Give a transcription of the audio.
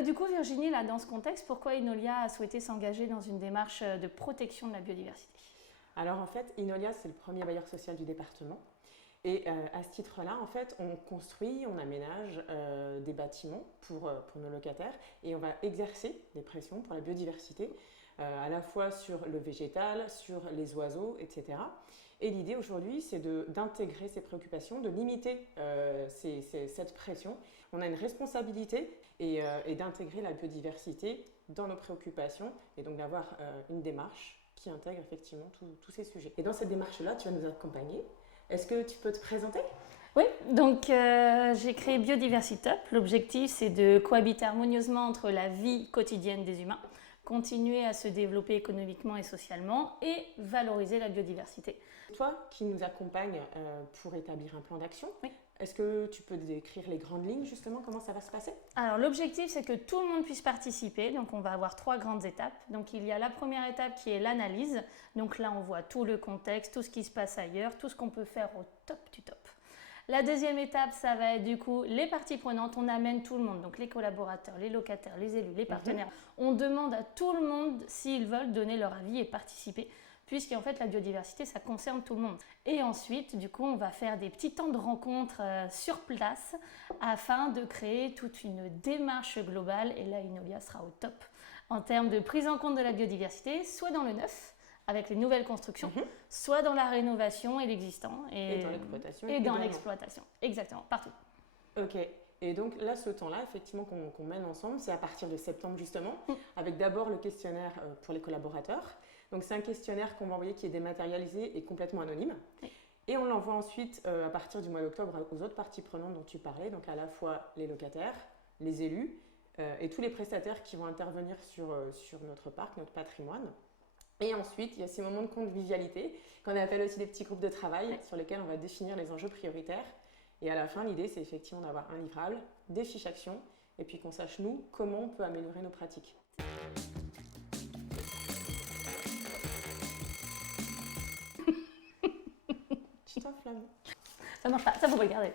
Du coup, Virginie, là, dans ce contexte, pourquoi Inolia a souhaité s'engager dans une démarche de protection de la biodiversité? Alors en fait, Inolia, c'est le premier bailleur social du département. Et à ce titre-là, en fait, on construit, on aménage des bâtiments pour nos locataires et on va exercer des pressions pour la biodiversité, à la fois sur le végétal, sur les oiseaux, etc. Et l'idée aujourd'hui, c'est d'intégrer ces préoccupations, de limiter cette pression. On a une responsabilité et d'intégrer la biodiversité dans nos préoccupations et donc d'avoir une démarche qui intègre effectivement tous ces sujets. Et dans cette démarche-là, tu vas nous accompagner. Est-ce que tu peux te présenter? Oui, donc j'ai créé Biodiversity Up. L'objectif, c'est de cohabiter harmonieusement entre la vie quotidienne des humains, continuer à se développer économiquement et socialement et valoriser la biodiversité. Toi qui nous accompagnes pour établir un plan d'action, oui. Est-ce que tu peux décrire les grandes lignes justement, comment ça va se passer? Alors l'objectif, c'est que tout le monde puisse participer, donc on va avoir 3 grandes étapes. Donc il y a la première étape qui est l'analyse, donc là on voit tout le contexte, tout ce qui se passe ailleurs, tout ce qu'on peut faire au top du top. La deuxième étape, ça va être du coup les parties prenantes, on amène tout le monde, donc les collaborateurs, les locataires, les élus, les partenaires. On demande à tout le monde s'ils veulent donner leur avis et participer, puisqu'en fait la biodiversité, ça concerne tout le monde. Et ensuite, du coup, on va faire des petits temps de rencontres sur place afin de créer toute une démarche globale, et là, Inolia sera au top en termes de prise en compte de la biodiversité, soit dans le neuf, avec les nouvelles constructions, soit dans la rénovation et l'existant. Et dans l'exploitation. Et dans l'exploitation, exactement, partout. Ok. Et donc là, ce temps-là, effectivement, qu'on mène ensemble, c'est à partir de septembre justement, avec d'abord le questionnaire pour les collaborateurs. Donc c'est un questionnaire qu'on va envoyer qui est dématérialisé et complètement anonyme. Et on l'envoie ensuite à partir du mois d'octobre aux autres parties prenantes dont tu parlais, donc à la fois les locataires, les élus et tous les prestataires qui vont intervenir sur notre parc, notre patrimoine. Et ensuite, il y a ces moments de convivialité qu'on appelle aussi des petits groupes de travail sur lesquels on va définir les enjeux prioritaires. Et à la fin, l'idée, c'est effectivement d'avoir un livrable, des fiches actions, et puis qu'on sache, nous, comment on peut améliorer nos pratiques. Tu t'enflammes. Ça marche pas, ça faut regarder.